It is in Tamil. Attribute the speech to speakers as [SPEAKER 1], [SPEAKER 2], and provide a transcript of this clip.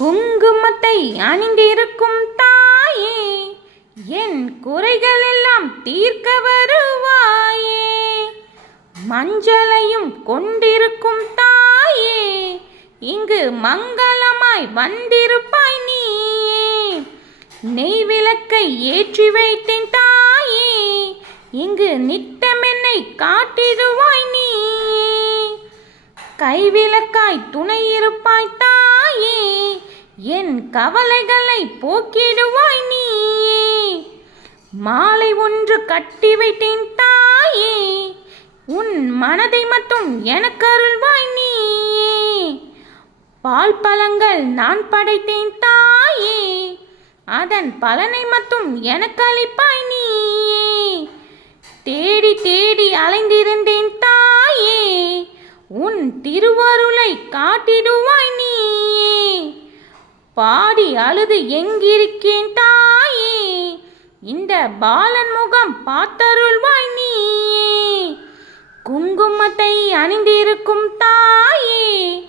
[SPEAKER 1] குங்குமத்தை அணிந்திருக்கும் தாயே என் குறைகள் எல்லாம் தீர்க்க வருவாயே. மஞ்சளையும் கொண்டிருக்கும் தாயே இங்கு மங்களமாய் வந்திருப்பாய் நீயே. நெய் விளக்கை ஏற்றி வைத்தேன் தாயே இங்கு நித்தமென்னை காட்டிடுவாய் நீயே. கைவிளக்காய் துணை இருப்பாய் தாய் கவலைகளை போக்கிடுவாய் நீயே. மாலை ஒன்று கட்டி வைத்தேன் தாயே. உன் மனதை மட்டும் எனக்கு அருள்வாய் நீயே. பால் பழங்கள் நான் படைத்தேன் தாயே. அதன் பலனை மட்டும் எனக்கு அளிப்பாய் நீயே. தேடி தேடி அலைந்திருந்தேன் தாயே. உன் திருவருளை காட்டிடுவாய் நீ. பாடி அழுது எங்கிருக்கேன் தாயே? இந்த பாலன் முகம் பார்த்தருள்வாய் நீயே. குங்குமத்தை அணிந்திருக்கும் தாயே.